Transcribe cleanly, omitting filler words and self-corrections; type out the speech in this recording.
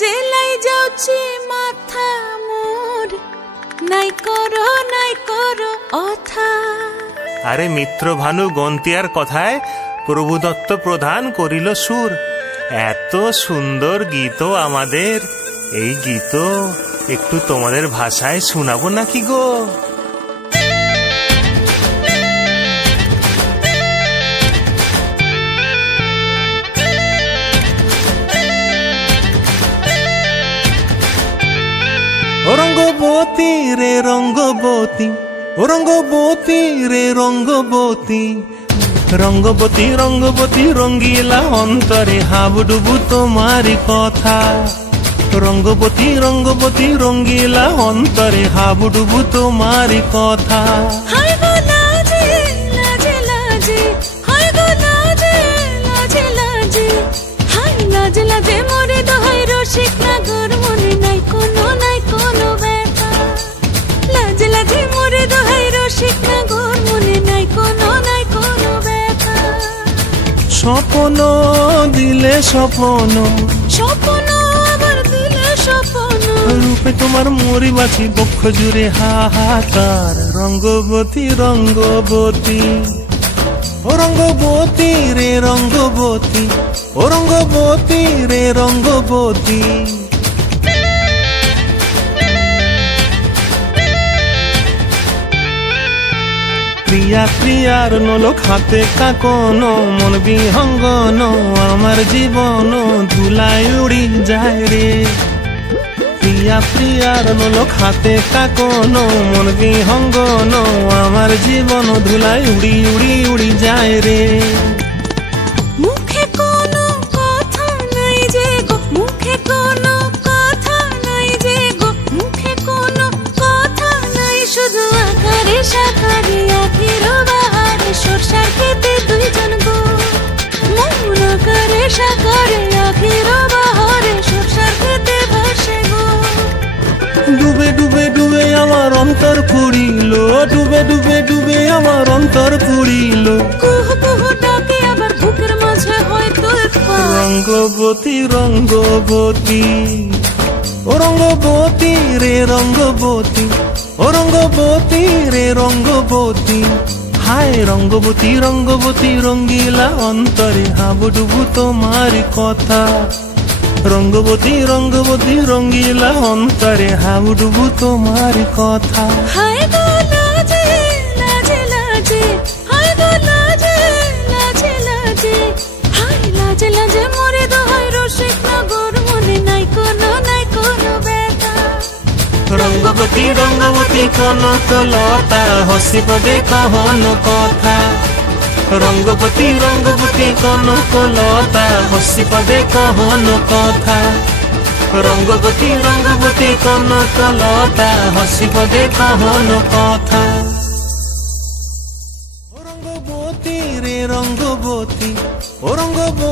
জেলাই যাচ্ছি মাথা মোর, নাই করো অথা। আরে মিত্র ভানু গন্তিয়ার কথায় প্রভুদত্ত প্রধান করিল সুর। এত সুন্দর গীত আমাদের, এই গীত একটু তোমাদের ভাষায় শোনাবো নাকি গো? রঙ্গবতী রে রঙ্গবতী, ও রঙ্গবতী রে রঙ্গবতী, রঙ্গবতী রঙ্গবতী রঙ্গিলা অন্তরে হাবুডুবু তোমারি কথা। রঙ্গবতী রঙ্গবতী রঙ্গিলা অন্তরে হাবুডুবু তোমারি কথা। হায় গো লাজে লাজে লাজে, হায় গো লাজে লাজে লাজে, হায় লাজে লাজে মোরে দোহাই রসিক নাগর মনে নাই কোনো ব্যথা। লাজে লাজে মোরে দোহাই রসিক নাগর মনে নাই কোনো ব্যথা। স্বপ্ন দিলে স্বপ্ন, স্বপ্ন আবার দিলে স্বপ্ন, রূপে তোমার মরি বাছি বক্ষ জুড়ে হাহাকার। রঙ্গবতী রঙ্গবতী, ও রঙ্গবতী রে রঙ্গবতী, ও রঙ্গবতী রে রঙ্গবতী। প্রিয়া প্রিয়ার নলোক হাতে কাকন, মন বিহঙ্গন আমার জীবন ধুলায় উড়ি যায় রে। প্রিয়া প্রিয়ার নলোক হাতে কাকন, মন বিহঙ্গন আমার জীবন ধুলায় উড়ি উড়ি উড়ি যায় রে। মুখে কোনো কথা নাই যে গো, মুখে কোনো কথা নাই যে গো, মুখে কোনো কথা নাই, শুধু আকারে সাকারে আখির বাহারে সরষার খেতে দুইজন গো। মন আকারে সাকারে আখির বাহারে সরষার খেতে ভাসে গো। ডুবে ডুবে ডুবে আমার অন্তর পুড়িল, ডুবে ডুবে ডুবে আমার অন্তর পুড়িল। কুহ কুহ ডাকে আবার বুকের মাঝে হয় তোলপাড়। রঙ্গবতী রঙ্গবতী, ও রঙ্গবতী রে রঙ্গবতী, ও রঙ্গবতী রে রঙ্গবতী। হায় রঙ্গবতী রঙ্গবতী রঙ্গিলা অন্তরে হাবুডুবু তোমারি কথা। রঙ্গবতী রঙ্গবতী রঙ্গিলা অন্তরে হাবুডুবু তোমারি কথা। হায় গো লাজে লাজে লাজে, হায় গো লাজে লাজে লাজে, হায় লাজে লাজে মোরে দোহাই রসিক নগর মনে নাই কোনো ব্যথা। রঙ্গবতী রঙ্গবতী কনকলতা হসিব দেখহন কথা। রঙ্গবতী রঙ্গবতী কনকলতা হসিব দেখহন কথা। রঙ্গবতী রঙ্গবতী কনকলতা হসিব দেখহন কথা। রঙ্গবতী রে রঙ্গবতী, ও রঙ্গবতী।